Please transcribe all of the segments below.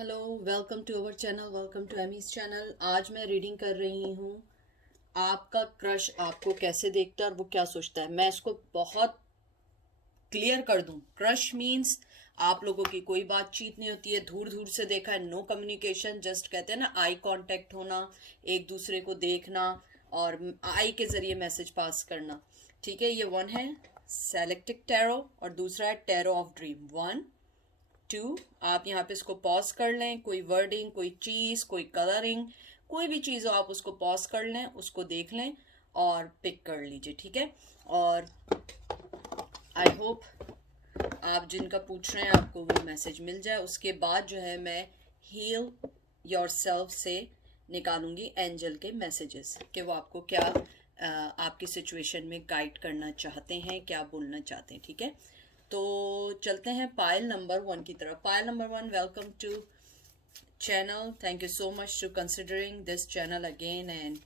Hello, welcome to our channel, welcome to Amy's channel. आज मैं reading कर रही हूँ आपका क्रश आपको कैसे देखता है और वो क्या सोचता है। मैं इसको बहुत क्लियर कर दूं, क्रश मीन्स आप लोगों की कोई बातचीत नहीं होती है, दूर दूर से देखा है, नो कम्युनिकेशन, जस्ट कहते हैं ना आई कांटेक्ट होना, एक दूसरे को देखना और आई के जरिए मैसेज पास करना। ठीक है, ये वन है सेलेक्टिक टैरो और दूसरा है टैरो ऑफ ड्रीम। 1 2 आप यहाँ पे इसको पॉज कर लें, कोई वर्डिंग, कोई चीज, कोई कलरिंग, कोई भी चीज हो आप उसको पॉज कर लें, उसको देख लें और पिक कर लीजिए। ठीक है, और आई होप आप जिनका पूछ रहे हैं आपको वो मैसेज मिल जाए। उसके बाद जो है मैं हील योर सेल्फ से निकालूंगी एंजल के मैसेजेस कि वो आपको क्या आपकी सिचुएशन में गाइड करना चाहते हैं, क्या बोलना चाहते हैं। ठीक है, तो चलते हैं पायल नंबर 1 की तरफ। Payal number 1, welcome to channel, thank you so much to considering this channel again and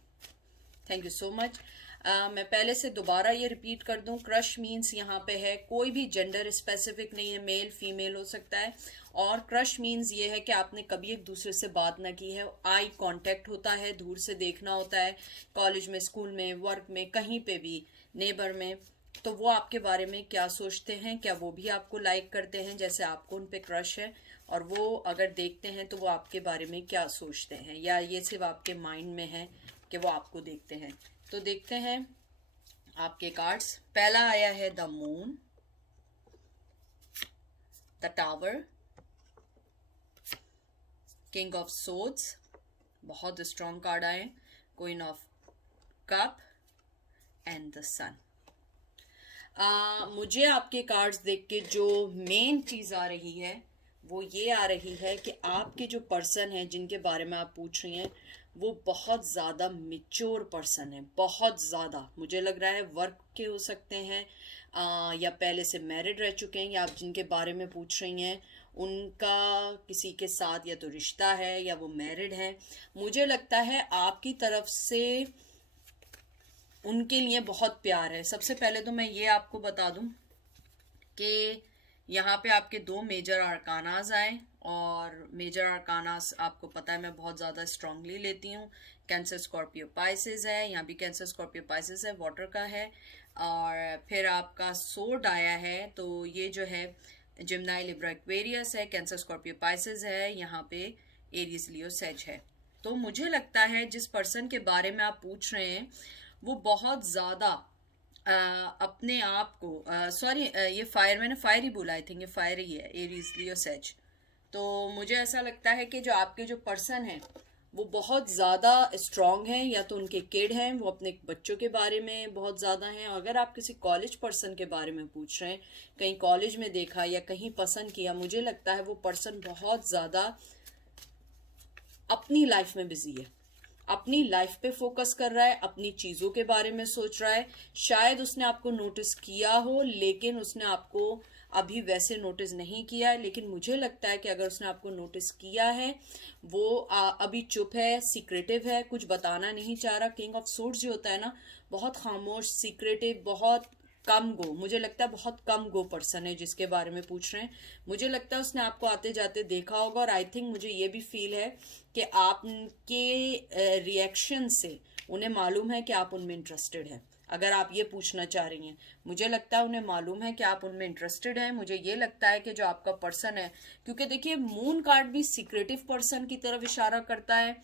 thank you so much. मैं पहले से दोबारा ये रिपीट कर दूं, क्रश मीन्स यहाँ पे है कोई भी जेंडर स्पेसिफिक नहीं है, मेल फीमेल हो सकता है। और क्रश मीन्स ये है कि आपने कभी एक दूसरे से बात ना की है, आई कांटेक्ट होता है, दूर से देखना होता है, कॉलेज में, स्कूल में, वर्क में, कहीं पे भी, नेबर में। तो वो आपके बारे में क्या सोचते हैं, क्या वो भी आपको लाइक करते हैं जैसे आपको उन पे क्रश है, और वो अगर देखते हैं तो वो आपके बारे में क्या सोचते हैं, या ये सिर्फ आपके माइंड में है कि वो आपको देखते हैं। तो देखते हैं आपके कार्ड्स। पहला आया है the moon, the tower, king of swords, बहुत स्ट्रॉन्ग कार्ड आए, queen of cup and the sun. मुझे आपके कार्ड्स देख के जो मेन चीज आ रही है वो ये आ रही है कि आपके जो पर्सन है जिनके बारे में आप पूछ रही हैं वो बहुत ज़्यादा मिच्योर पर्सन है, बहुत ज़्यादा। मुझे लग रहा है वर्क के हो सकते हैं, या पहले से मैरिड रह चुके हैं, या आप जिनके बारे में पूछ रही हैं उनका किसी के साथ या तो रिश्ता है या वो मैरिड है। मुझे लगता है आपकी तरफ से उनके लिए बहुत प्यार है। सबसे पहले तो मैं ये आपको बता दूं कि यहाँ पे आपके 2 मेजर आर्कानाज आए, और मेजर आर्कानास आपको पता है मैं बहुत ज़्यादा स्ट्रांगली लेती हूँ। कैंसर, स्कॉर्पियो, पाइसेस है, यहाँ भी कैंसर, स्कॉर्पियो, पाइसेस है, वाटर का है। और फिर आपका सोर्ड आया है, तो ये जो है जिम्नाई, लिब्रा, एक्वेरियस है, कैंसर, स्कॉर्पियो, पाइसेस है, यहाँ पे एरीज, लियो, सेज है। तो मुझे लगता है जिस पर्सन के बारे में आप पूछ रहे हैं वो बहुत ज़्यादा अपने आप को, सॉरी ये फायर, मैंने फायर ही बोला, आई थिंक ये फायर ही है, एरीज, लियो, सेज। तो मुझे ऐसा लगता है कि जो आपके जो पर्सन है वो बहुत ज़्यादा स्ट्रांग हैं, या तो उनके किड हैं, वो अपने बच्चों के बारे में बहुत ज़्यादा हैं। अगर आप किसी कॉलेज पर्सन के बारे में पूछ रहे हैं, कहीं कॉलेज में देखा या कहीं पसंद किया, मुझे लगता है वो पर्सन बहुत ज़्यादा अपनी लाइफ में बिजी है, अपनी लाइफ पे फोकस कर रहा है, अपनी चीजों के बारे में सोच रहा है। शायद उसने आपको नोटिस किया हो लेकिन उसने आपको अभी वैसे नोटिस नहीं किया है, लेकिन मुझे लगता है कि अगर उसने आपको नोटिस किया है वो अभी चुप है, सीक्रेटिव है, कुछ बताना नहीं चाह रहा। किंग ऑफ सोर्ड्स जो होता है ना, बहुत खामोश, सीक्रेटिव, बहुत कम गो, मुझे लगता है बहुत कम गो पर्सन है जिसके बारे में पूछ रहे हैं। मुझे लगता है उसने आपको आते जाते देखा होगा, और आई थिंक मुझे ये भी फील है कि आपके रिएक्शन से उन्हें मालूम है कि आप उनमें इंटरेस्टेड हैं। अगर आप ये पूछना चाह रही हैं, मुझे लगता है उन्हें मालूम है कि आप उनमें इंटरेस्टेड हैं। मुझे ये लगता है कि जो आपका पर्सन है, क्योंकि देखिए मून कार्ड भी सीक्रेटिव पर्सन की तरफ इशारा करता है,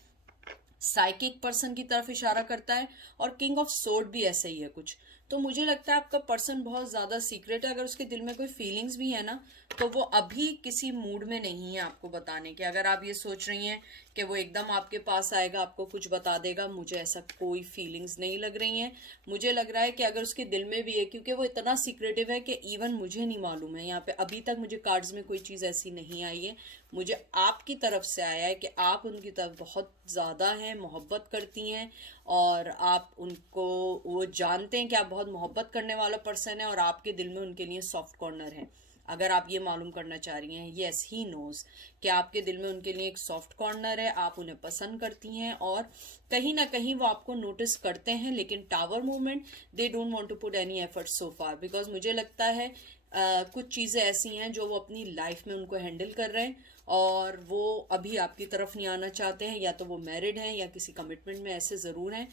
साइकिक पर्सन की तरफ इशारा करता है, और किंग ऑफ सोर्ड भी ऐसे ही है कुछ। तो मुझे लगता है आपका पर्सन बहुत ज्यादा सीक्रेट है। अगर उसके दिल में कोई फीलिंग्स भी है ना, तो वो अभी किसी मूड में नहीं है आपको बताने के। अगर आप ये सोच रही हैं कि वो एकदम आपके पास आएगा, आपको कुछ बता देगा, मुझे ऐसा कोई फीलिंग्स नहीं लग रही हैं। मुझे लग रहा है कि अगर उसके दिल में भी है, क्योंकि वो इतना सीक्रेटिव है कि इवन मुझे नहीं मालूम है, यहाँ पे अभी तक मुझे कार्ड्स में कोई चीज़ ऐसी नहीं आई है। मुझे आपकी तरफ से आया है कि आप उनकी तरफ बहुत ज़्यादा हैं, मोहब्बत करती हैं, और आप उनको, वो जानते हैं कि आप बहुत मोहब्बत करने वाला पर्सन है, और आपके दिल में उनके लिए सॉफ्ट कॉर्नर है। अगर आप ये मालूम करना चाह रही हैं, येस ही नोज कि आपके दिल में उनके लिए एक सॉफ्ट कॉर्नर है, आप उन्हें पसंद करती हैं, और कहीं ना कहीं वो आपको नोटिस करते हैं। लेकिन tower movement, they don't want to put any effort so far, because मुझे लगता है कुछ चीज़ें ऐसी हैं जो वो अपनी लाइफ में उनको हैंडल कर रहे हैं, और वो अभी आपकी तरफ नहीं आना चाहते हैं, या तो वो मैरिड हैं या किसी कमिटमेंट में ऐसे ज़रूर हैं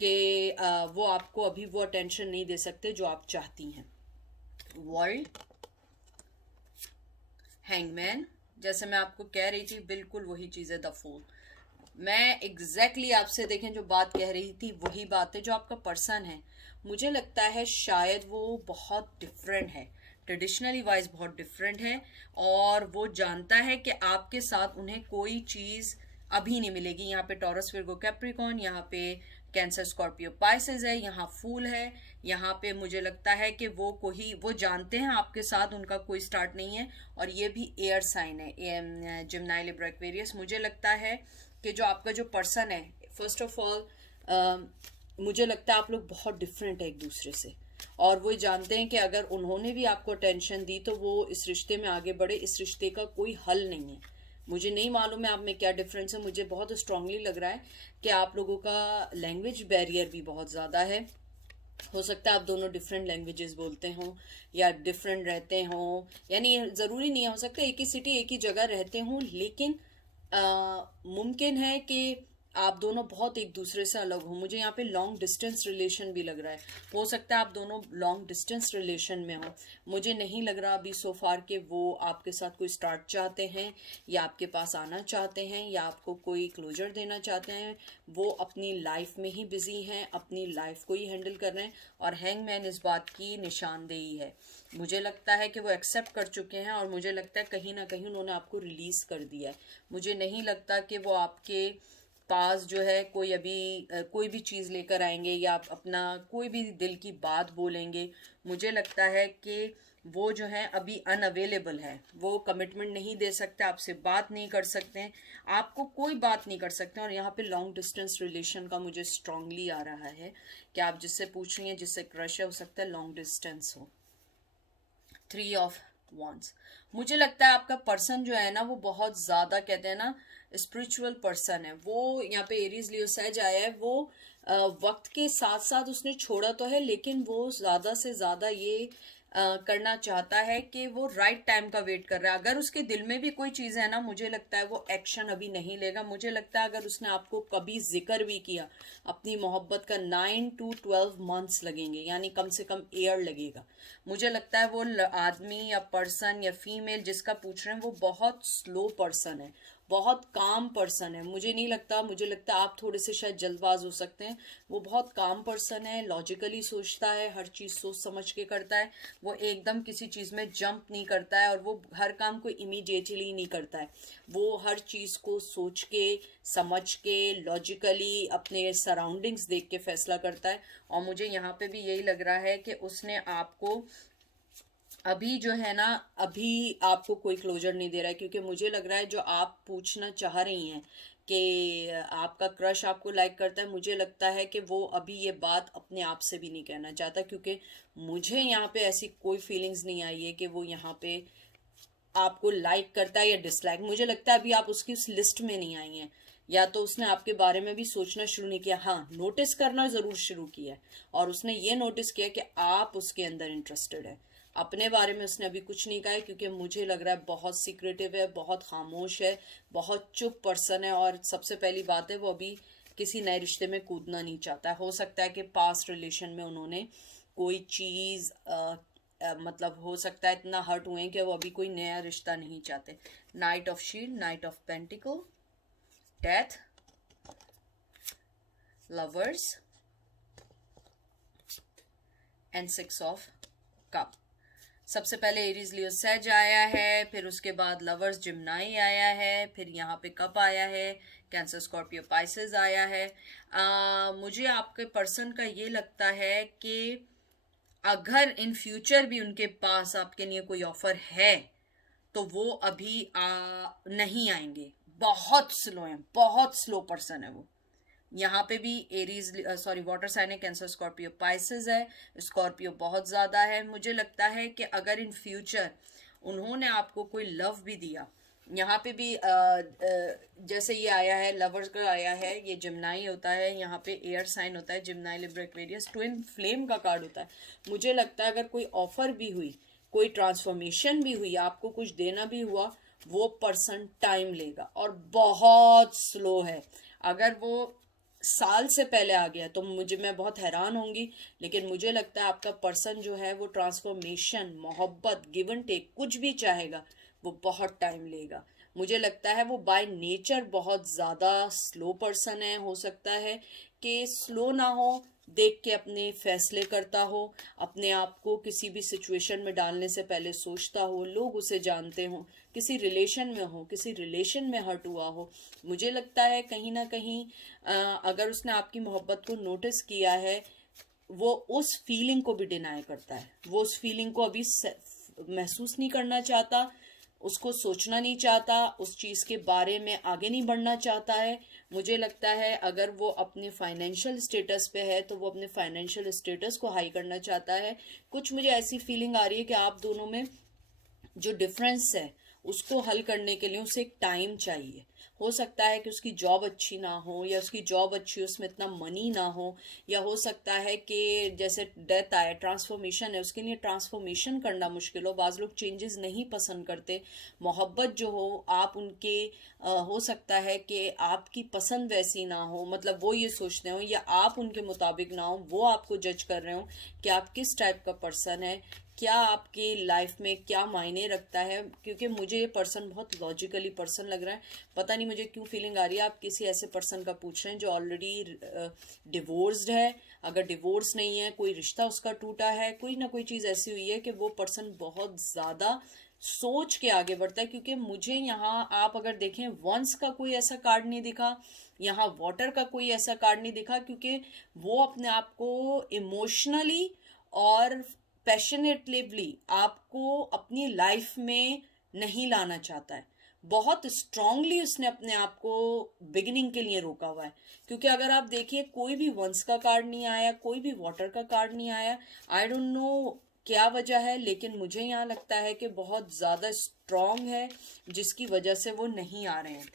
कि वो आपको अभी वो अटेंशन नहीं दे सकते जो आप चाहती हैं। वर्ल्ड, हैंगमैन, जैसे मैं आपको कह रही थी बिल्कुल वही चीज़ है, द फूल। मैं एग्जैक्टली आपसे देखें जो बात कह रही थी वही बात है। जो आपका पर्सन है, मुझे लगता है शायद वो बहुत डिफरेंट है, ट्रेडिशनली वाइज बहुत डिफरेंट है, और वो जानता है कि आपके साथ उन्हें कोई चीज़ अभी नहीं मिलेगी। यहाँ पे टॉरस विर्गो कैप्रिकॉर्न, यहाँ पे कैंसर स्कॉर्पियो पाइसेस है, यहाँ फूल है, यहाँ पे मुझे लगता है कि वो जानते हैं आपके साथ उनका कोई स्टार्ट नहीं है, और ये भी एयर साइन है, जिम्नाई लिब्रा एक्वेरियस। मुझे लगता है कि जो आपका जो पर्सन है, फर्स्ट ऑफ ऑल मुझे लगता है आप लोग बहुत डिफरेंट है एक दूसरे से, और वो जानते हैं कि अगर उन्होंने भी आपको अटेंशन दी तो वो इस रिश्ते में आगे बढ़े। इस रिश्ते का कोई हल नहीं है। मुझे नहीं मालूम है आप में क्या डिफरेंस है, मुझे बहुत स्ट्रांगली लग रहा है कि आप लोगों का लैंग्वेज बैरियर भी बहुत ज़्यादा है। हो सकता है आप दोनों डिफरेंट लैंग्वेजेस बोलते हों या डिफरेंट रहते हों, यानी ज़रूरी नहीं है, हो सकता है एक ही सिटी एक ही जगह रहते हों, लेकिन मुमकिन है कि आप दोनों बहुत एक दूसरे से अलग हो। मुझे यहाँ पे लॉन्ग डिस्टेंस रिलेशन भी लग रहा है, हो सकता है आप दोनों लॉन्ग डिस्टेंस रिलेशन में हो। मुझे नहीं लग रहा अभी सो फार कि वो आपके साथ कोई स्टार्ट चाहते हैं या आपके पास आना चाहते हैं या आपको कोई क्लोजर देना चाहते हैं। वो अपनी लाइफ में ही बिजी हैं, अपनी लाइफ को ही हैंडल कर रहे हैं, और हैंगमैन इस बात की निशानदेही है। मुझे लगता है कि वो एक्सेप्ट कर चुके हैं, और मुझे लगता है कहीं ना कहीं उन्होंने आपको रिलीज कर दिया है। मुझे नहीं लगता कि वो आपके पास जो है कोई अभी कोई भी चीज़ लेकर आएंगे या आप अपना कोई भी दिल की बात बोलेंगे। मुझे लगता है कि वो जो है अभी अनअवेलेबल है, वो कमिटमेंट नहीं दे सकते, आपसे बात नहीं कर सकते हैं, आपको कोई बात नहीं कर सकते। और यहाँ पे लॉन्ग डिस्टेंस रिलेशन का मुझे स्ट्रांगली आ रहा है कि आप जिससे पूछ रही हैं, जिससे क्रश है, हो सकता है लॉन्ग डिस्टेंस हो। 3 ऑफ वॉन्ड्स, मुझे लगता है आपका पर्सन जो है ना वो बहुत ज़्यादा, कहते हैं ना, स्पिरिचुअल पर्सन है। वो यहाँ पे एरीज लियो सज आया है, वो वक्त के साथ साथ उसने छोड़ा तो है, लेकिन वो ज़्यादा से ज़्यादा ये करना चाहता है कि वो राइट टाइम का वेट कर रहा है। अगर उसके दिल में भी कोई चीज़ है ना, मुझे लगता है वो एक्शन अभी नहीं लेगा। मुझे लगता है अगर उसने आपको कभी जिक्र भी किया अपनी मोहब्बत का, 9 to 12 मंथ्स लगेंगे, यानी कम से कम ईयर लगेगा। मुझे लगता है वो आदमी या पर्सन या फीमेल जिसका पूछ रहे हैं वो बहुत स्लो पर्सन है, बहुत काम पर्सन है। मुझे नहीं लगता, मुझे लगता है आप थोड़े से शायद जल्दबाज हो सकते हैं। वो बहुत काम पर्सन है, लॉजिकली सोचता है, हर चीज़ सोच समझ के करता है। वो एकदम किसी चीज़ में जंप नहीं करता है, और वो हर काम को इमीडिएटली नहीं करता है। वो हर चीज़ को सोच के, समझ के, लॉजिकली अपने सराउंडिंग्स देख के फैसला करता है। और मुझे यहाँ पे भी यही लग रहा है कि उसने आपको अभी जो है ना, अभी आपको कोई क्लोजर नहीं दे रहा है, क्योंकि मुझे लग रहा है जो आप पूछना चाह रही हैं कि आपका क्रश आपको लाइक करता है, मुझे लगता है कि वो अभी ये बात अपने आप से भी नहीं कहना चाहता, क्योंकि मुझे यहाँ पे ऐसी कोई फीलिंग्स नहीं आई है कि वो यहाँ पे आपको लाइक करता है या डिसलाइक। मुझे लगता है अभी आप उसकी उस लिस्ट में नहीं आई हैं, या तो उसने आपके बारे में भी सोचना शुरू नहीं किया, हाँ नोटिस करना ज़रूर शुरू किया है, और उसने ये नोटिस किया कि आप उसके अंदर इंटरेस्टेड है। अपने बारे में उसने अभी कुछ नहीं कहा है, क्योंकि मुझे लग रहा है बहुत सीक्रेटिव है, बहुत खामोश है, बहुत चुप पर्सन है, और सबसे पहली बात है वो अभी किसी नए रिश्ते में कूदना नहीं चाहता है। हो सकता है कि पास्ट रिलेशन में उन्होंने कोई चीज़ मतलब हो सकता है इतना हर्ट हुए कि वो अभी कोई नया रिश्ता नहीं चाहते। Night of shield, night of pentacle, death, lovers and 6 of cup. सबसे पहले एरीज लियो सेज आया है, फिर उसके बाद लवर्स जिम्नाई आया है, फिर यहाँ पे कप आया है, कैंसर स्कॉर्पियो पाइसेस आया है। मुझे आपके पर्सन का ये लगता है कि अगर इन फ्यूचर भी उनके पास आपके लिए कोई ऑफर है तो वो अभी नहीं आएंगे। बहुत स्लो है, बहुत स्लो पर्सन है वो। यहाँ पे भी एरीज सॉरी वाटर साइन है, कैंसर स्कॉर्पियो पाइसेस है, स्कॉर्पियो बहुत ज़्यादा है। मुझे लगता है कि अगर इन फ्यूचर उन्होंने आपको कोई लव भी दिया, यहाँ पे भी जैसे ये आया है लवर्स का आया है, ये जिम्नाई होता है, यहाँ पे एयर साइन होता है, जिम्नाई लिब्रा एक्वेरियस, ट्विन फ्लेम का कार्ड होता है। मुझे लगता है अगर कोई ऑफर भी हुई, कोई ट्रांसफॉर्मेशन भी हुई, आपको कुछ देना भी हुआ, वो पर्सन टाइम लेगा और बहुत स्लो है। अगर वो साल से पहले आ गया तो मैं बहुत हैरान होंगी, लेकिन मुझे लगता है आपका पर्सन जो है वो ट्रांसफॉर्मेशन, मोहब्बत, गिव एंड टेक कुछ भी चाहेगा, वो बहुत टाइम लेगा। मुझे लगता है वो बाय नेचर बहुत ज़्यादा स्लो पर्सन है। हो सकता है कि स्लो ना हो, देख के अपने फैसले करता हो, अपने आप को किसी भी सिचुएशन में डालने से पहले सोचता हो, लोग उसे जानते हो, किसी रिलेशन में हो, किसी रिलेशन में हर्ट हुआ हो। मुझे लगता है कहीं ना कहीं अगर उसने आपकी मोहब्बत को नोटिस किया है, वो उस फीलिंग को भी डिनाई करता है। वो उस फीलिंग को अभी महसूस नहीं करना चाहता, उसको सोचना नहीं चाहता, उस चीज़ के बारे में आगे नहीं बढ़ना चाहता है। मुझे लगता है अगर वो अपने फाइनेंशियल स्टेटस पे है तो वो अपने फाइनेंशियल स्टेटस को हाई करना चाहता है। कुछ मुझे ऐसी फीलिंग आ रही है कि आप दोनों में जो डिफरेंस है उसको हल करने के लिए उसे एक टाइम चाहिए। हो सकता है कि उसकी जॉब अच्छी ना हो, या उसकी जॉब अच्छी हो उसमें इतना मनी ना हो, या हो सकता है कि जैसे डेथ आए, ट्रांसफॉर्मेशन है, उसके लिए ट्रांसफॉर्मेशन करना मुश्किल हो। बाज़ लोग चेंजेस नहीं पसंद करते। मोहब्बत जो हो आप उनके हो सकता है कि आपकी पसंद वैसी ना हो, मतलब वो ये सोचते हो, या आप उनके मुताबिक ना हो, वो आपको जज कर रहे हो कि आप किस टाइप का पर्सन है, क्या आपकी लाइफ में क्या मायने रखता है। क्योंकि मुझे ये पर्सन बहुत लॉजिकली पर्सन लग रहा है। पता नहीं मुझे क्यों फीलिंग आ रही है आप किसी ऐसे पर्सन का पूछ रहे हैं जो ऑलरेडी डिवोर्स्ड है। अगर डिवोर्स नहीं है, कोई रिश्ता उसका टूटा है, कोई ना कोई चीज़ ऐसी हुई है कि वो पर्सन बहुत ज़्यादा सोच के आगे बढ़ता है। क्योंकि मुझे यहाँ आप अगर देखें, वंस का कोई ऐसा कार्ड नहीं दिखा, यहाँ वाटर का कोई ऐसा कार्ड नहीं दिखा, क्योंकि वो अपने आप को इमोशनली और पैशनेटली आपको अपनी लाइफ में नहीं लाना चाहता है। बहुत स्ट्रांगली उसने अपने आप को बिगिनिंग के लिए रोका हुआ है। क्योंकि अगर आप देखिए, कोई भी वंस का कार्ड नहीं आया, कोई भी वाटर का कार्ड नहीं आया। आई डोंट नो क्या वजह है, लेकिन मुझे यहाँ लगता है कि बहुत ज़्यादा स्ट्रांग है जिसकी वजह से वो नहीं आ रहे हैं।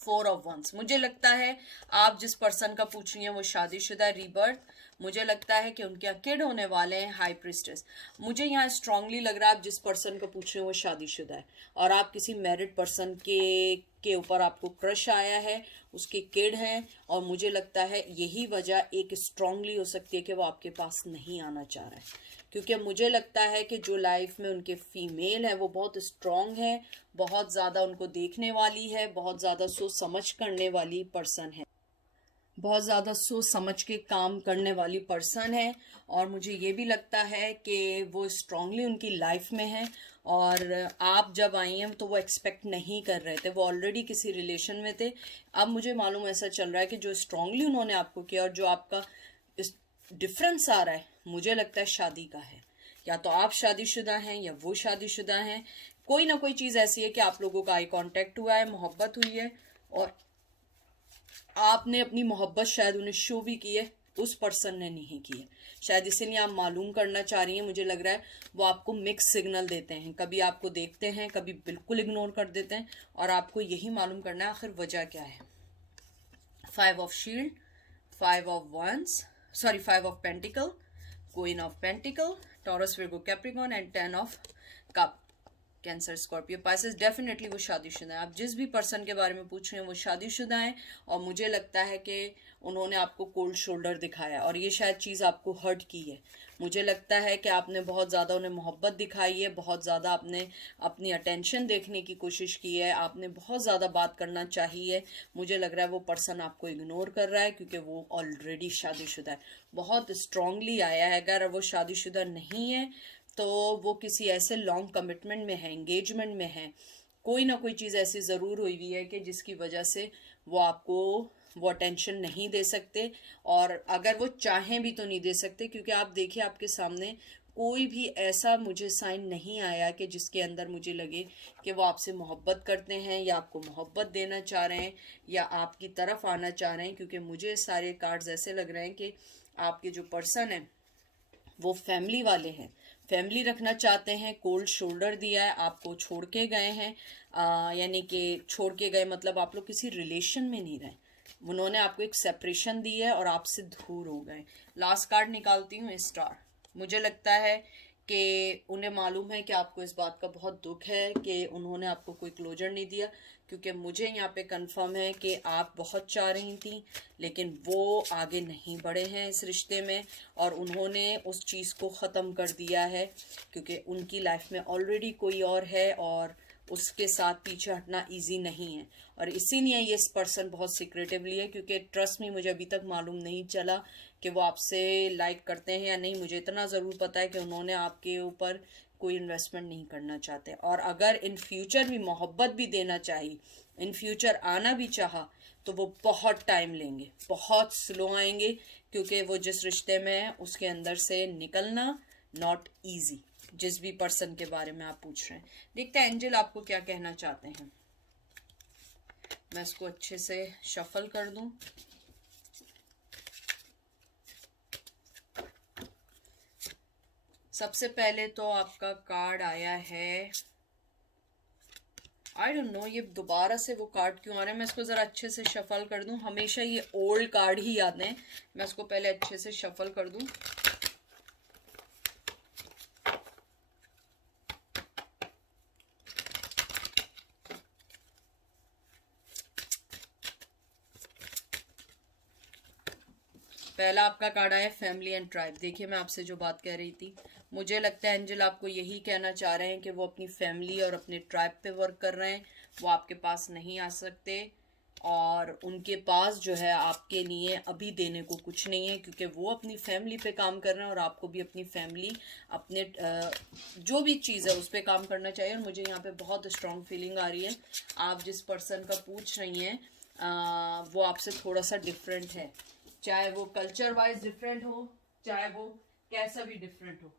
4 ऑफ वंस, मुझे लगता है आप जिस पर्सन का पूछ रही हैं वो शादीशुदा, रीबर्थ। मुझे लगता है कि उनके किड होने वाले हैं, हाई प्रिस्टेस। मुझे यहाँ स्ट्रांगली लग रहा है आप जिस पर्सन को पूछ रहे हैं वो शादीशुदा है, और आप किसी मैरिड पर्सन के ऊपर आपको क्रश आया है, उसके किड हैं, और मुझे लगता है यही वजह एक स्ट्रांगली हो सकती है कि वो आपके पास नहीं आना चाह रहा है। क्योंकि मुझे लगता है कि जो लाइफ में उनके फीमेल है वो बहुत स्ट्रांग है, बहुत ज़्यादा उनको देखने वाली है, बहुत ज़्यादा सोच समझ करने वाली पर्सन है, बहुत ज़्यादा सोच समझ के काम करने वाली पर्सन है। और मुझे ये भी लगता है कि वो स्ट्रांगली उनकी लाइफ में है, और आप जब आई हैं तो वो एक्सपेक्ट नहीं कर रहे थे, वो ऑलरेडी किसी रिलेशन में थे। अब मुझे मालूम ऐसा चल रहा है कि जो स्ट्रांगली उन्होंने आपको किया और जो आपका डिफरेंस आ रहा है, मुझे लगता है शादी का है। या तो आप शादीशुदा हैं या वो शादीशुदा हैं। कोई ना कोई चीज़ ऐसी है कि आप लोगों का आई कांटेक्ट हुआ है, मोहब्बत हुई है, और आपने अपनी मोहब्बत शायद उन्हें शो भी की है, उस पर्सन ने नहीं की है। शायद इसीलिए आप मालूम करना चाह रही हैं। मुझे लग रहा है वो आपको मिक्स सिग्नल देते हैं, कभी आपको देखते हैं, कभी बिल्कुल इग्नोर कर देते हैं, और आपको यही मालूम करना है आखिर वजह क्या है। 5 of shield, 5 of wands, sorry 5 of pentacle, queen of pentacle, Taurus, Virgo, Capricorn, and 10 of cup, Cancer, Scorpio, Pisces. Definitely वो शादीशुदा है। आप जिस भी पर्सन के बारे में पूछ रहे हैं वो शादीशुदा हैं, और मुझे लगता है कि उन्होंने आपको कोल्ड शोल्डर दिखाया, और ये शायद चीज़ आपको हर्ट की है। मुझे लगता है कि आपने बहुत ज़्यादा उन्हें मोहब्बत दिखाई है, बहुत ज़्यादा आपने अपनी अटेंशन देखने की कोशिश की है, आपने बहुत ज़्यादा बात करना चाहिए। मुझे लग रहा है वो पर्सन आपको इग्नोर कर रहा है क्योंकि वो ऑलरेडी शादीशुदा है। बहुत स्ट्रांगली आया है। अगर वो शादीशुदा नहीं है तो वो किसी ऐसे लॉन्ग कमिटमेंट में है, एंगेजमेंट में है। कोई ना कोई चीज़ ऐसी ज़रूर हुई हुई है कि जिसकी वजह से वो आपको वो अटेंशन नहीं दे सकते, और अगर वो चाहें भी तो नहीं दे सकते। क्योंकि आप देखिए, आपके सामने कोई भी ऐसा मुझे साइन नहीं आया कि जिसके अंदर मुझे लगे कि वो आपसे मोहब्बत करते हैं, या आपको मोहब्बत देना चाह रहे हैं, या आपकी तरफ आना चाह रहे हैं। क्योंकि मुझे सारे कार्ड्स ऐसे लग रहे हैं कि आपके जो पर्सन है वो फैमिली वाले हैं, फैमिली रखना चाहते हैं। कोल्ड शोल्डर दिया है, आपको छोड़ के गए हैं, यानी कि छोड़ के गए मतलब आप लोग किसी रिलेशन में नहीं रहे, उन्होंने आपको एक सेपरेशन दी है और आपसे दूर हो गए। लास्ट कार्ड निकालती हूँ, स्टार। मुझे लगता है कि उन्हें मालूम है कि आपको इस बात का बहुत दुख है कि उन्होंने आपको कोई क्लोजर नहीं दिया, क्योंकि मुझे यहाँ पे कंफर्म है कि आप बहुत चाह रही थी लेकिन वो आगे नहीं बढ़े हैं इस रिश्ते में, और उन्होंने उस चीज़ को ख़त्म कर दिया है क्योंकि उनकी लाइफ में ऑलरेडी कोई और है और उसके साथ पीछे हटना इजी नहीं है। और इसीलिए ये पर्सन बहुत सीक्रेटिवली है, क्योंकि ट्रस्ट में मुझे अभी तक मालूम नहीं चला कि वो आपसे लाइक करते हैं या नहीं। मुझे इतना ज़रूर पता है कि उन्होंने आपके ऊपर कोई इन्वेस्टमेंट नहीं करना चाहते, और अगर इन फ्यूचर भी मोहब्बत भी देना चाहिए, इन फ्यूचर आना भी चाहा, तो वो बहुत टाइम लेंगे, बहुत स्लो आएंगे, क्योंकि वो जिस रिश्ते में है उसके अंदर से निकलना नॉट ईजी, जिस भी पर्सन के बारे में आप पूछ रहे हैं। देखते हैं एंजल आपको क्या कहना चाहते हैं। मैं इसको अच्छे से शफल कर दूं। सबसे पहले तो आपका कार्ड आया है, आई डोंट नो ये दोबारा से वो कार्ड क्यों आ रहे हैं। मैं इसको ज़रा अच्छे से शफल कर दूं। हमेशा ये ओल्ड कार्ड ही आते हैं। मैं इसको पहले अच्छे से शफल कर दूं। पहला आपका कार्ड आया फैमिली एंड ट्राइब। देखिए मैं आपसे जो बात कह रही थी, मुझे लगता है एंजल आपको यही कहना चाह रहे हैं कि वो अपनी फैमिली और अपने ट्राइब पे वर्क कर रहे हैं। वो आपके पास नहीं आ सकते और उनके पास जो है आपके लिए अभी देने को कुछ नहीं है, क्योंकि वो अपनी फैमिली पे काम कर रहे हैं और आपको भी अपनी फैमिली, अपने जो भी चीज़ है उस पर काम करना चाहिए। और मुझे यहाँ पे बहुत स्ट्रॉन्ग फीलिंग आ रही है, आप जिस पर्सन का पूछ रही हैं वो आपसे थोड़ा सा डिफरेंट है, चाहे वो कल्चर वाइज डिफरेंट हो, चाहे वो कैसा भी डिफरेंट हो,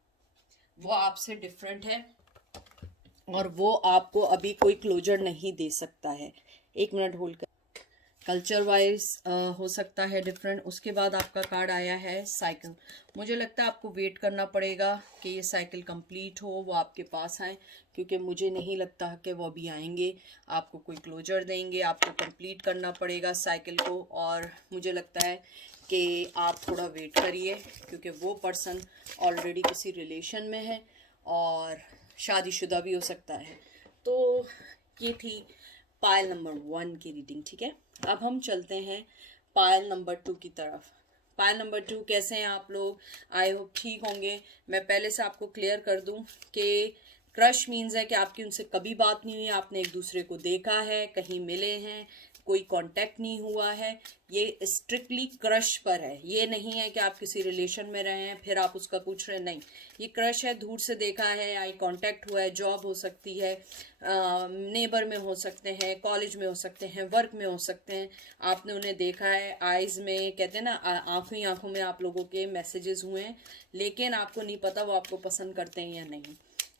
वो आपसे डिफरेंट है और वो आपको अभी कोई क्लोजर नहीं दे सकता है। एक मिनट होल्ड कर। कल्चर वाइज हो सकता है डिफरेंट। उसके बाद आपका कार्ड आया है साइकिल। मुझे लगता है आपको वेट करना पड़ेगा कि ये साइकिल कंप्लीट हो, वो आपके पास आए, क्योंकि मुझे नहीं लगता कि वो अभी आएंगे, आपको कोई क्लोजर देंगे। आपको कंप्लीट करना पड़ेगा साइकिल को, और मुझे लगता है कि आप थोड़ा वेट करिए, क्योंकि वो पर्सन ऑलरेडी किसी रिलेशन में है और शादीशुदा भी हो सकता है। तो ये थी पायल नंबर 1 की रीडिंग, ठीक है। अब हम चलते हैं पायल नंबर 2 की तरफ। पायल नंबर 2, कैसे हैं आप लोग? आई होप ठीक होंगे। मैं पहले से आपको क्लियर कर दूं कि क्रश मीन्स है कि आपकी उनसे कभी बात नहीं हुई, आपने एक दूसरे को देखा है, कहीं मिले हैं, कोई कांटेक्ट नहीं हुआ है। ये स्ट्रिक्टली क्रश पर है, ये नहीं है कि आप किसी रिलेशन में रहे हैं फिर आप उसका पूछ रहे हैं, नहीं। ये क्रश है, दूर से देखा है, आई कांटेक्ट हुआ है, जॉब हो सकती है, नेबर में हो सकते हैं, कॉलेज में हो सकते हैं, वर्क में हो सकते हैं, आपने उन्हें देखा है, आइज में, कहते हैं ना, आंखों ही आंखों में आप लोगों के मैसेजेस हुए हैं, लेकिन आपको नहीं पता वो आपको पसंद करते हैं या नहीं।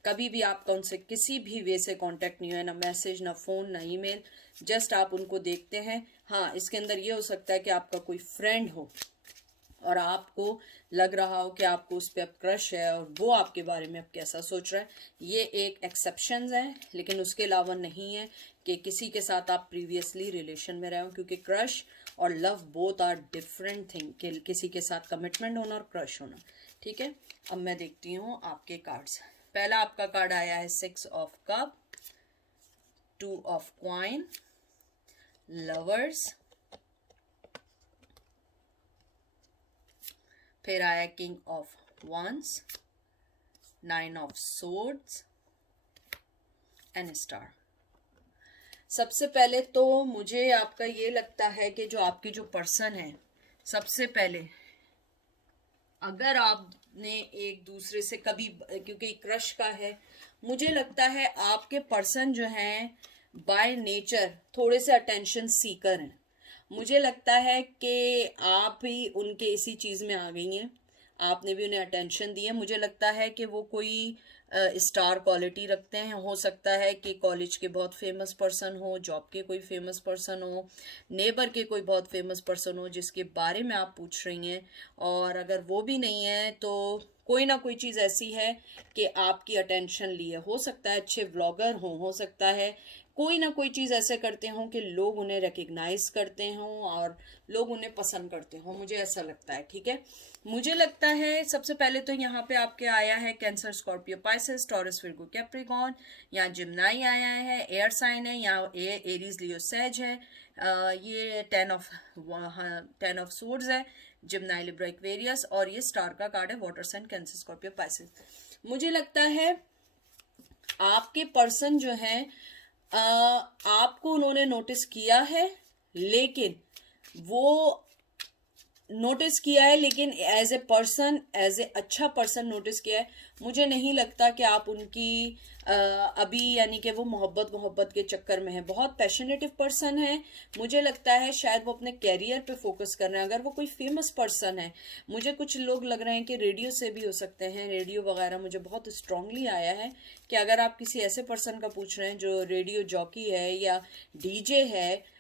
कभी भी आपका उनसे किसी भी वे से कांटेक्ट नहीं हुआ है, ना मैसेज, ना फ़ोन, ना ईमेल, जस्ट आप उनको देखते हैं। हाँ, इसके अंदर ये हो सकता है कि आपका कोई फ्रेंड हो और आपको लग रहा हो कि आपको उस पर अब क्रश है और वो आपके बारे में अब कैसा सोच रहा है। ये एक एक्सेप्शंस है, लेकिन उसके अलावा नहीं है कि किसी के साथ आप प्रीवियसली रिलेशन में रहे हो, क्योंकि क्रश और love both are different thing, कि किसी के साथ कमिटमेंट होना और क्रश होना, ठीक है। अब मैं देखती हूँ आपके कार्ड्स। पहला आपका कार्ड आया है 6 of cup, 2 of coin, lovers, फिर आया king of wands, 9 of swords and star. सबसे पहले तो मुझे आपका ये लगता है कि जो आपकी जो पर्सन है, सबसे पहले अगर आपने एक दूसरे से कभी, क्योंकि क्रश का है, मुझे लगता है आपके पर्सन जो हैं बाय नेचर थोड़े से अटेंशन सीकर हैं। मुझे लगता है कि आप ही उनके इसी चीज़ में आ गई हैं, आपने भी उन्हें अटेंशन दी है। मुझे लगता है कि वो कोई स्टार क्वालिटी रखते हैं। हो सकता है कि कॉलेज के बहुत फेमस पर्सन हो, जॉब के कोई फेमस पर्सन हो, नेबर के कोई बहुत फेमस पर्सन हो जिसके बारे में आप पूछ रही हैं, और अगर वो भी नहीं है तो कोई ना कोई चीज़ ऐसी है कि आपकी अटेंशन ली है। हो सकता है अच्छे व्लॉगर हो सकता है कोई ना कोई चीज़ ऐसे करते हों कि लोग उन्हें रिकग्नाइज करते हों और लोग उन्हें पसंद करते हों, मुझे ऐसा लगता है। ठीक है, मुझे लगता है सबसे पहले तो यहाँ पे आपके आया है cancer, Scorpio, Pisces, taurus, Virgo, Capricorn. यहाँ जिम्नाई आया है, एयर साइन है, यहाँ एरीज, लियो, सेज है। ये 10 ऑफ सोर्ड्स है, जिम्नाई, लिब्रा, एक्वेरियस, और ये स्टार का कार्ड है, water sign, Cancer, Scorpio, Pisces. मुझे लगता है आपके पर्सन जो है आपको उन्होंने नोटिस किया है, लेकिन वो नोटिस किया है लेकिन as a person, as a अच्छा पर्सन नोटिस किया है। मुझे नहीं लगता कि आप उनकी अभी यानी कि वो मोहब्बत के चक्कर में है। बहुत पैशनेटिव पर्सन है। मुझे लगता है शायद वो अपने कैरियर पे फोकस कर रहे हैं। अगर वो कोई फेमस पर्सन है, मुझे कुछ लोग लग रहे हैं कि रेडियो से भी हो सकते हैं, रेडियो वगैरह मुझे बहुत स्ट्रांगली आया है कि अगर आप किसी ऐसे पर्सन का पूछ रहे हैं जो रेडियो जॉकी है या डीजे है,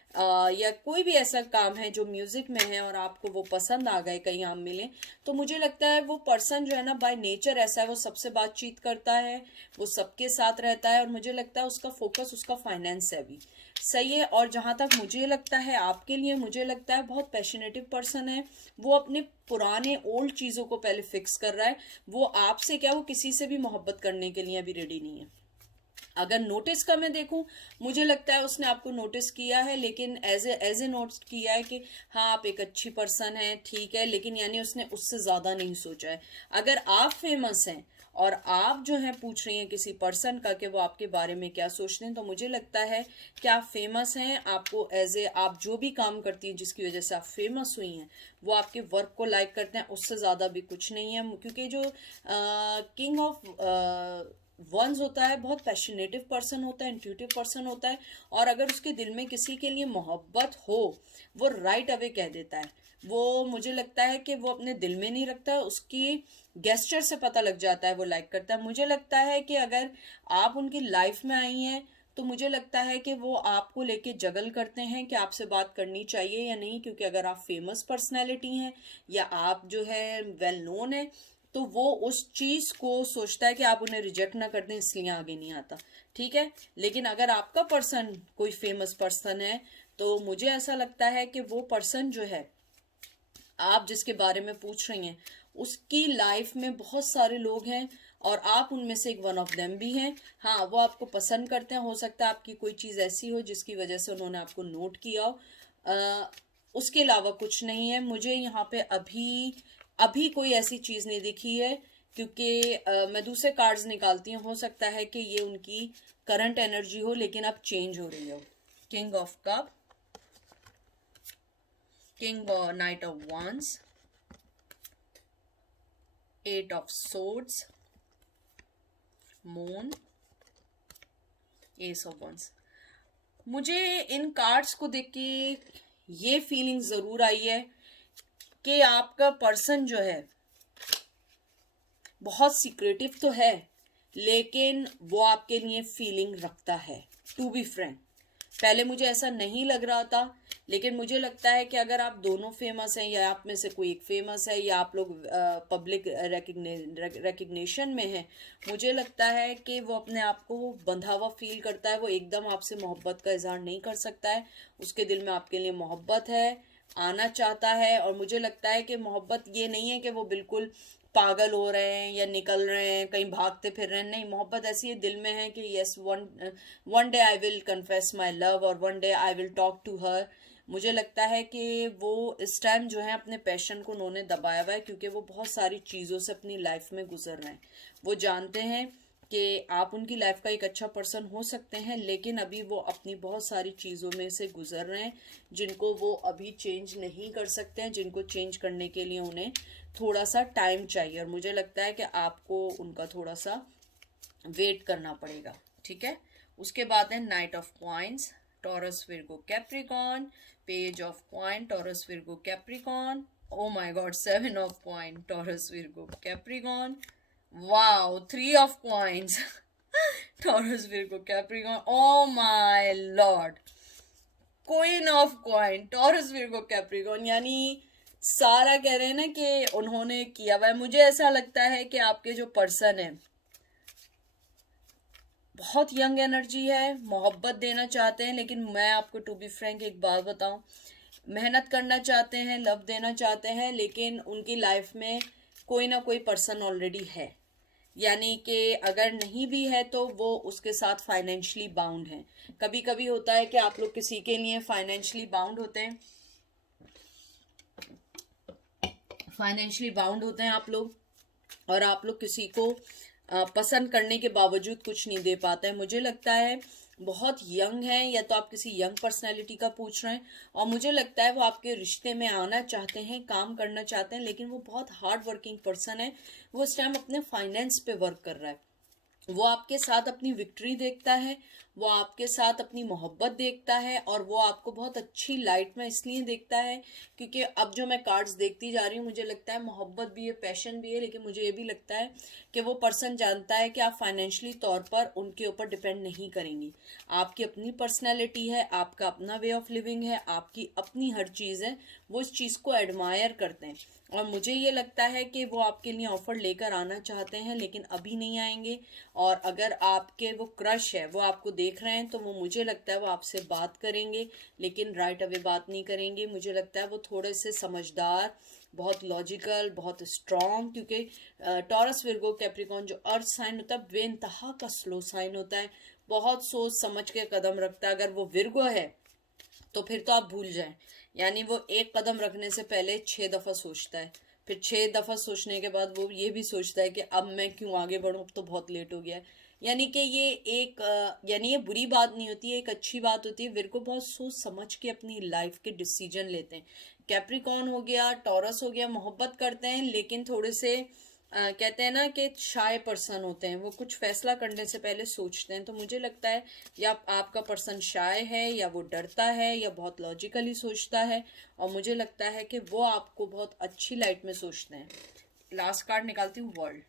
या कोई भी ऐसा काम है जो म्यूजिक में है और आपको वो पसंद आ गए, कहीं आप मिले, तो मुझे लगता है वो पर्सन जो है ना बाय नेचर ऐसा है, वो सबसे बातचीत करता है, वो सबके साथ रहता है, और मुझे लगता है उसका फोकस उसका फाइनेंस है भी सही है। और जहाँ तक मुझे लगता है आपके लिए, मुझे लगता है बहुत पैशनेटिव पर्सन है। वो अपने पुराने ओल्ड चीज़ों को पहले फिक्स कर रहा है। वो आपसे क्या, वो किसी से भी मोहब्बत करने के लिए अभी रेडी नहीं है। अगर नोटिस का मैं देखूं, मुझे लगता है उसने आपको नोटिस किया है, लेकिन एज ए नोटिस किया है कि हाँ आप एक अच्छी पर्सन है, ठीक है, लेकिन यानी उसने उससे ज़्यादा नहीं सोचा है। अगर आप फेमस हैं और आप जो है पूछ रही हैं किसी पर्सन का कि वो आपके बारे में क्या सोचते हैं, तो मुझे लगता है कि आप फेमस हैं। आपको एज ए आप जो भी काम करती हैं जिसकी वजह से आप फेमस हुई हैं, वो आपके वर्क को लाइक करते हैं, उससे ज़्यादा भी कुछ नहीं है। क्योंकि जो किंग ऑफ वंस होता है बहुत पैशनेटिव पर्सन होता है, इंट्यूटिव पर्सन होता है, और अगर उसके दिल में किसी के लिए मोहब्बत हो, वो राइट अवे कह देता है। वो मुझे लगता है कि वो अपने दिल में नहीं रखता, उसकी गेस्चर से पता लग जाता है वो लाइक करता है। मुझे लगता है कि अगर आप उनकी लाइफ में आई हैं, तो मुझे लगता है कि वो आपको लेके जगल करते हैं कि आपसे बात करनी चाहिए या नहीं, क्योंकि अगर आप फेमस पर्सनैलिटी हैं या आप जो है वेल नोन है, तो वो उस चीज को सोचता है कि आप उन्हें रिजेक्ट ना कर दें, इसलिए आगे नहीं आता। ठीक है, लेकिन अगर आपका पर्सन कोई फेमस पर्सन है, तो मुझे ऐसा लगता है कि वो पर्सन जो है आप जिसके बारे में पूछ रही हैं, उसकी लाइफ में बहुत सारे लोग हैं और आप उनमें से एक वन ऑफ देम भी हैं। हाँ, वो आपको पसंद करते हैं, हो सकता है आपकी कोई चीज़ ऐसी हो जिसकी वजह से उन्होंने आपको नोट किया हो। उसके अलावा कुछ नहीं है। मुझे यहाँ पे अभी कोई ऐसी चीज़ नहीं दिखी है, क्योंकि मैं दूसरे कार्ड्स निकालती हूँ, हो सकता है कि ये उनकी करंट एनर्जी हो लेकिन अब चेंज हो रही हो। किंग ऑफ कप, किंग और night of wands, 8 of swords, moon, S of wands। मुझे इन कार्ड्स को देख के ये फीलिंग जरूर आई है कि आपका पर्सन जो है बहुत सीक्रेटिव तो है, लेकिन वो आपके लिए फीलिंग रखता है। टू बी फ्रैंक, पहले मुझे ऐसा नहीं लग रहा था, लेकिन मुझे लगता है कि अगर आप दोनों फेमस हैं या आप में से कोई एक फेमस है या आप लोग पब्लिक रिकग्निशन में हैं, मुझे लगता है कि वो अपने आप को बंधा हुआ फील करता है। वो एकदम आपसे मोहब्बत का इजहार नहीं कर सकता है। उसके दिल में आपके लिए मोहब्बत है, आना चाहता है। और मुझे लगता है कि मोहब्बत ये नहीं है कि वो बिल्कुल पागल हो रहे हैं या निकल रहे हैं, कहीं भागते फिर रहे हैं। नहीं, मोहब्बत ऐसी है दिल में है कि yes, one day I will confess my love और one day I will talk to her. मुझे लगता है कि वो इस टाइम जो है अपने पैशन को उन्होंने दबाया हुआ है, क्योंकि वो बहुत सारी चीज़ों से अपनी लाइफ में गुजर रहे हैं। वो जानते हैं कि आप उनकी लाइफ का एक अच्छा पर्सन हो सकते हैं, लेकिन अभी वो अपनी बहुत सारी चीज़ों में से गुजर रहे हैं जिनको वो अभी चेंज नहीं कर सकते हैं, जिनको चेंज करने के लिए उन्हें थोड़ा सा टाइम चाहिए। और मुझे लगता है कि आपको उनका थोड़ा सा वेट करना पड़ेगा। ठीक है, उसके बाद है night of coins, taurus, Virgo, Capricorn, page of coin, taurus, Virgo, Capricorn, oh my God, 7 of coin, taurus, Virgo, Capricorn, wow, 3 of coins, taurus, Virgo, Capricorn, oh my Lord, queen of coin, taurus, Virgo, Capricorn. यानी सारा कह रहे हैं ना कि उन्होंने किया हुआ है। मुझे ऐसा लगता है कि आपके जो पर्सन है बहुत यंग एनर्जी है, मोहब्बत देना चाहते हैं, लेकिन मैं आपको टू बी फ्रैंक एक बात बताऊं, मेहनत करना चाहते हैं, लव देना चाहते हैं, लेकिन उनकी लाइफ में कोई ना कोई पर्सन ऑलरेडी है। यानी कि अगर नहीं भी है तो वो उसके साथ फाइनेंशियली बाउंड है। कभी कभी होता है कि आप लोग किसी के लिए फाइनेंशियली बाउंड होते हैं, आप लोग, और आप लोग किसी को पसंद करने के बावजूद कुछ नहीं दे पाते हैं। मुझे लगता है बहुत यंग है, या तो आप किसी यंग पर्सनैलिटी का पूछ रहे हैं, और मुझे लगता है वो आपके रिश्ते में आना चाहते हैं, काम करना चाहते हैं, लेकिन वो बहुत हार्ड वर्किंग पर्सन है। वो इस टाइम अपने फाइनेंस पे वर्क कर रहा है। वो आपके साथ अपनी विक्ट्री देखता है, वो आपके साथ अपनी मोहब्बत देखता है, और वो आपको बहुत अच्छी लाइट में इसलिए देखता है क्योंकि अब जो मैं कार्ड्स देखती जा रही हूँ, मुझे लगता है मोहब्बत भी है, पैशन भी है, लेकिन मुझे ये भी लगता है कि वो पर्सन जानता है कि आप फाइनेंशियली तौर पर उनके ऊपर डिपेंड नहीं करेंगी। आपकी अपनी पर्सनैलिटी है, आपका अपना वे ऑफ लिविंग है, आपकी अपनी हर चीज़ है। वो इस चीज़ को एडमायर करते हैं, और मुझे ये लगता है कि वो आपके लिए ऑफर लेकर आना चाहते हैं, लेकिन अभी नहीं आएंगे। और अगर आपके वो क्रश है, वो आपको देख रहे हैं, तो वो मुझे लगता है वो आपसे बात करेंगे, लेकिन राइट अवे बात नहीं करेंगे। मुझे लगता है वो थोड़े से समझदार, बहुत लॉजिकल, बहुत स्ट्रॉन्ग, क्योंकि टॉरस, विर्गो, कैप्रिकॉर्न जो अर्थ साइन होता है बेइंतहा का स्लो साइन होता है, बहुत सोच समझ के कदम रखता है। अगर वो विर्गो है तो फिर तो आप भूल जाएं, यानी वो एक कदम रखने से पहले 6 दफा सोचता है, फिर 6 दफा सोचने के बाद वो ये भी सोचता है कि अब मैं क्यों आगे बढ़ूं, अब तो बहुत लेट हो गया है। यानी कि ये एक यानी ये बुरी बात नहीं होती है, एक अच्छी बात होती है। विर्गो बहुत सोच समझ के अपनी लाइफ के डिसीजन लेते हैं। कैप्रिकॉर्न हो गया, टॉरस हो गया, मोहब्बत करते हैं, लेकिन थोड़े से कहते हैं ना कि शाय पर्सन होते हैं, वो कुछ फैसला करने से पहले सोचते हैं। तो मुझे लगता है या आपका पर्सन शाय है, या वो डरता है, या बहुत लॉजिकली सोचता है, और मुझे लगता है कि वो आपको बहुत अच्छी लाइट में सोचते हैं। लास्ट कार्ड निकालती हूँ, वर्ल्ड।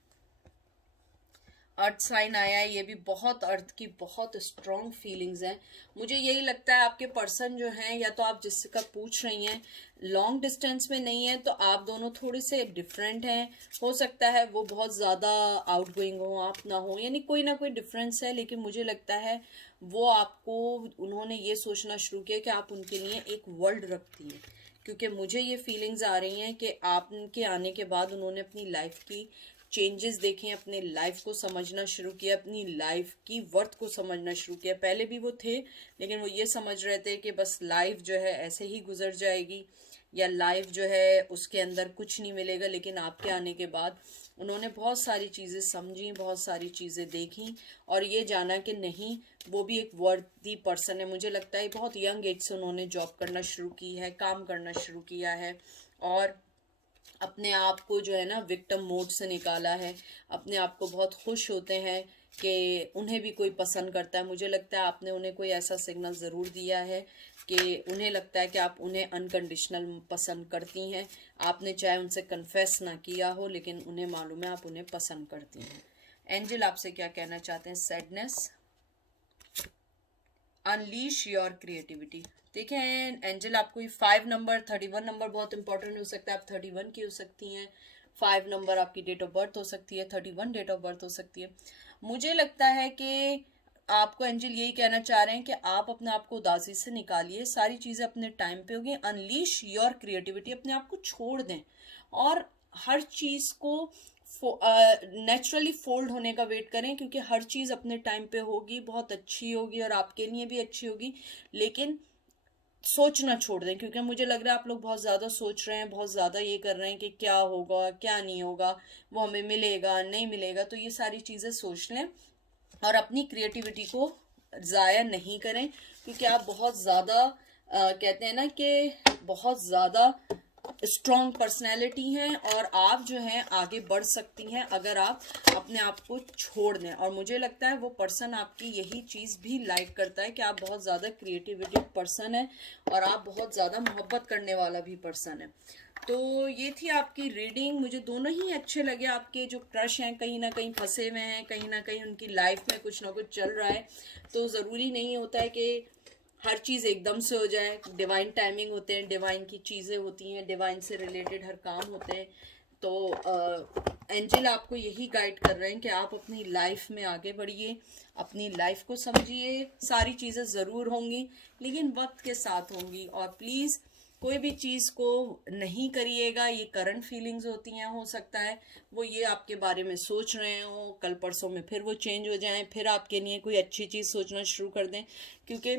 अर्थ साइन आया है, ये भी बहुत अर्थ की बहुत स्ट्रॉन्ग फीलिंग्स हैं। मुझे यही लगता है आपके पर्सन जो हैं, या तो आप जिसका पूछ रही हैं लॉन्ग डिस्टेंस में नहीं है, तो आप दोनों थोड़े से डिफरेंट हैं। हो सकता है वो बहुत ज़्यादा आउट गोइंग हो, आप ना हो, यानी कोई ना कोई डिफरेंस है, लेकिन मुझे लगता है वो आपको, उन्होंने ये सोचना शुरू किया कि आप उनके लिए एक वर्ल्ड रखती हैं। क्योंकि मुझे ये फीलिंग्स आ रही हैं कि आपके आने के बाद उन्होंने अपनी लाइफ की चेंजेस देखें, अपने लाइफ को समझना शुरू किया, अपनी लाइफ की वर्थ को समझना शुरू किया। पहले भी वो थे, लेकिन वो ये समझ रहे थे कि बस लाइफ जो है ऐसे ही गुजर जाएगी, या लाइफ जो है उसके अंदर कुछ नहीं मिलेगा। लेकिन आपके आने के बाद उन्होंने बहुत सारी चीज़ें समझी, बहुत सारी चीज़ें देखी, और ये जाना कि नहीं, वो भी एक वर्दी पर्सन है। मुझे लगता है बहुत यंग एज से उन्होंने जॉब करना शुरू की है, काम करना शुरू किया है, और अपने आप को जो है ना विक्टिम मोड से निकाला है। अपने आप को बहुत खुश होते हैं कि उन्हें भी कोई पसंद करता है। मुझे लगता है आपने उन्हें कोई ऐसा सिग्नल ज़रूर दिया है कि उन्हें लगता है कि आप उन्हें अनकंडीशनल पसंद करती हैं। आपने चाहे उनसे कन्फेस ना किया हो, लेकिन उन्हें मालूम है आप उन्हें पसंद करती हैं। एंजल आपसे क्या कहना चाहते हैं? Sadness, unleash your creativity. देखें एंजल, आपको 5 नंबर, 31 नंबर बहुत इंपॉर्टेंट हो सकता है। आप 31 की हो सकती हैं, 5 नंबर आपकी डेट ऑफ बर्थ हो सकती है, 31 डेट ऑफ बर्थ हो सकती है। मुझे लगता है कि आपको एंजल यही कहना चाह रहे हैं कि आप अपने आप को उदासी से निकालिए, सारी चीज़ें अपने टाइम पे होगी। अनलीश योर क्रिएटिविटी, अपने आप को छोड़ दें, और हर चीज़ को नेचुरली फोल्ड होने का वेट करें, क्योंकि हर चीज़ अपने टाइम पे होगी, बहुत अच्छी होगी, और आपके लिए भी अच्छी होगी। लेकिन सोचना छोड़ दें, क्योंकि मुझे लग रहा है आप लोग बहुत ज़्यादा सोच रहे हैं, बहुत ज़्यादा ये कर रहे हैं कि क्या होगा क्या नहीं होगा, वो हमें मिलेगा नहीं मिलेगा। तो ये सारी चीज़ें सोच लें, और अपनी क्रिएटिविटी को ज़ाया नहीं करें, क्योंकि आप बहुत ज़्यादा कहते हैं ना कि बहुत ज़्यादा स्ट्रॉन्ग पर्सनैलिटी हैं, और आप जो हैं आगे बढ़ सकती हैं अगर आप अपने आप को छोड़ दें। और मुझे लगता है वो पर्सन आपकी यही चीज़ भी लाइक करता है कि आप बहुत ज़्यादा क्रिएटिविटी पर्सन है, और आप बहुत ज़्यादा मोहब्बत करने वाला भी पर्सन है। तो ये थी आपकी रीडिंग। मुझे दोनों ही अच्छे लगे। आपके जो क्रश हैं कहीं ना कहीं फंसे हुए हैं, कहीं ना कहीं उनकी लाइफ में कुछ ना कुछ चल रहा है। तो ज़रूरी नहीं होता है कि हर चीज़ एकदम से हो जाए। डिवाइन टाइमिंग होते हैं, डिवाइन की चीज़ें होती हैं, डिवाइन से रिलेटेड हर काम होते हैं। तो एंजल आपको यही गाइड कर रहे हैं कि आप अपनी लाइफ में आगे बढ़िए, अपनी लाइफ को समझिए। सारी चीज़ें ज़रूर होंगी लेकिन वक्त के साथ होंगी। और प्लीज़ कोई भी चीज़ को नहीं करिएगा, ये करंट फीलिंग्स होती हैं, हो सकता है वो ये आपके बारे में सोच रहे हो, कल परसों में फिर वो चेंज हो जाएं, फिर आपके लिए कोई अच्छी चीज़ सोचना शुरू कर दें। क्योंकि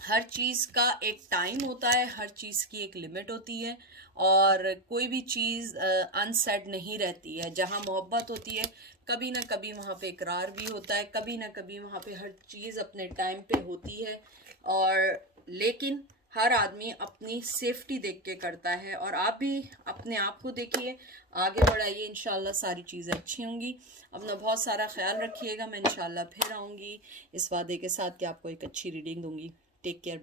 हर चीज़ का एक टाइम होता है, हर चीज़ की एक लिमिट होती है, और कोई भी चीज़ अनसेड नहीं रहती है। जहाँ मोहब्बत होती है कभी ना कभी वहाँ पे इकरार भी होता है, कभी ना कभी वहाँ पे हर चीज़ अपने टाइम पे होती है। और लेकिन हर आदमी अपनी सेफ्टी देख के करता है, और आप भी अपने आप को देखिए, आगे बढ़ाइए, इंशाल्लाह सारी चीज़ें अच्छी होंगी। अपना बहुत सारा ख्याल रखिएगा। मैं इंशाल्लाह फिर आऊँगी इस वादे के साथ कि आपको एक अच्छी रीडिंग दूंगी। Take care.